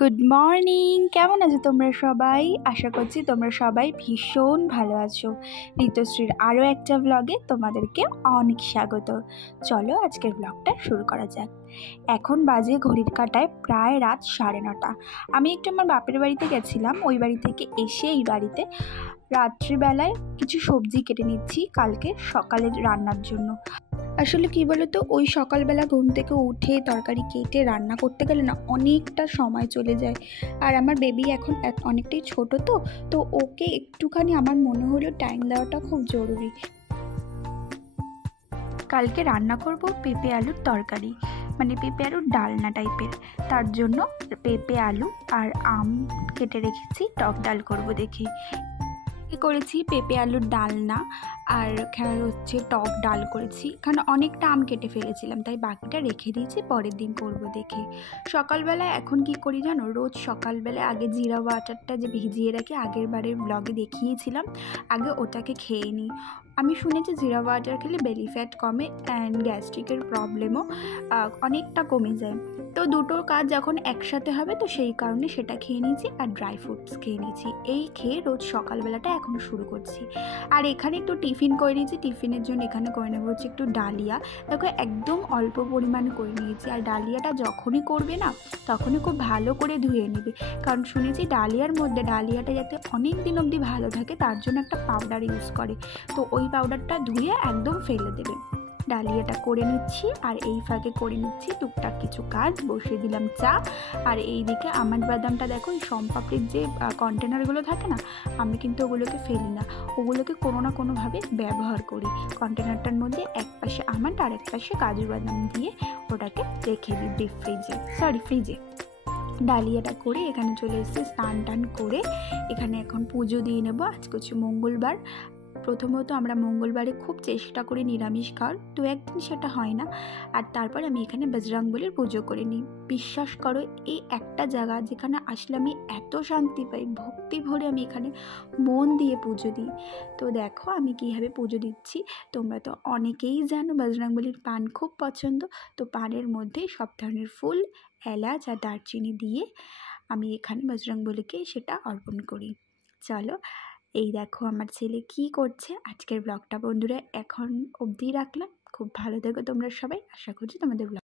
Good morning, কেমন আছো তোমরা সবাই? আশা করছি তোমরা সবাই ভীষণ ভালো আছো। ঋতুশ্রীর আরও একটা ব্লগে তোমাদেরকে অনেক স্বাগত। চলো আজকের ব্লগটা শুরু করা যাক। এখন বাজে ঘড়ির কাঁটায় প্রায় রাত 9:30। আমি একটু আমার বাপের বাড়িতে গেছিলাম, ওই বাড়ি থেকে এসে এই বাড়িতে রাত্রিবেলায় কিছু সবজি কেটে নিচ্ছি কালকে সকালের রান্নার জন্য। আসলে কী বলো তো, ওই সকালবেলা ঘুম থেকে উঠে তরকারি কেটে রান্না করতে গেলে না অনেকটা সময় চলে যায়। আর আমার বেবি এখন অনেকটাই ছোট, তো ওকে একটুখানি আমার মনে হলো টাইম দেওয়াটা খুব জরুরি। কালকে রান্না করব পেঁপে আলুর তরকারি, মানে পেঁপে আলুর ডালনা টাইপের। তার জন্য পেঁপে আলু আর আম কেটে রেখেছি, টক ডাল করব দেখি। করেছি পেঁপে আলুর ডালনা, আর হচ্ছে টক ডাল করেছি। এখানে অনেকটা আম কেটে ফেলেছিলাম, তাই বাকিটা রেখে দিয়েছি, পরের দিন করব দেখে। সকালবেলায় এখন কি করি জানো, রোজ সকালবেলায় আগে জিরা ওয়াটারটা যে ভিজিয়ে রাখি, আগের বারের ব্লগে দেখিয়েছিলাম, আগে ওটাকে খেয়ে নিই। আমি শুনেছি জিরা ওয়াটার খেলে বেলি ফ্যাট কমে অ্যান্ড গ্যাস্ট্রিকের প্রবলেমও অনেকটা কমে যায়। তো দুটো কাজ যখন একসাথে হবে, তো সেই কারণে সেটা খেয়ে নিয়েছি আর ড্রাই ফ্রুটস খেয়ে নিয়েছি। এই খেয়ে রোজ সকালবেলাটা এখন শুরু করছি। আর এখানে একটু টিফিন করে নিয়েছি, টিফিনের জন্য এখানে করে নেবো হচ্ছে একটু ডালিয়া। দেখো একদম অল্প পরিমাণে করে নিয়েছি। আর ডালিয়াটা যখনই করবে না, তখনই খুব ভালো করে ধুয়ে নেবে, কারণ শুনেছি ডালিয়ার মধ্যে ডালিয়াটা যাতে অনেক দিন অবধি ভালো থাকে তার জন্য একটা পাউডার ইউজ করে। তো ওই পাউডারটা ধুয়ে একদম ফেলে দেবে। ডালিয়াটা করে নিচ্ছি, আর এই ফাঁকে করে নিচ্ছি টুকটাক কিছু কাজ। বসিয়ে দিলাম চা। আর এই দিকে আমন্ড বাদামটা দেখো, এই সোমপাপড়ির যে কন্টেনারগুলো থাকে না, আমি কিন্তু ওগুলোকে ফেলি না, ওগুলোকে কোনো না কোনোভাবে ব্যবহার করি। কন্টেনারটার মধ্যে এক পাশে আমন্ড আর এক পাশে কাজু বাদাম দিয়ে ওটাকে রেখে দিই ফ্রিজে। ডালিয়াটা করে এখানে চলে এসেছি, স্নান টান করে এখানে এখন পুজো দিয়ে নেবো। আজকে হচ্ছে মঙ্গলবার। প্রথমত আমরা মঙ্গলবারে খুব চেষ্টা করি নিরামিষ খাওয়ার, দু একদিন সেটা হয় না। আর তারপর আমি এখানে বজরংবলীর পুজো করে নিই। বিশ্বাস করো, এই একটা জায়গা যেখানে আসলে আমি এত শান্তি পাই, ভক্তি ভরে আমি এখানে মন দিয়ে পুজো দিই। তো দেখো আমি কীভাবে পুজো দিচ্ছি। তোমরা তো অনেকেই জানো বজরংবলীর পান খুব পছন্দ, তো পানের মধ্যে সব ধরনের ফুল, এলাচ আর দারচিনি দিয়ে আমি এখানে বজরংবলীকে সেটা অর্পণ করি। চলো, এই দেখো আমার ছেলে কি করছে। আজকের ব্লগটা বন্ধুরা এখন অবধি রাখলাম। খুব ভালো থেকো তোমরা সবাই, আশা করছি তোমাদের ব্লগ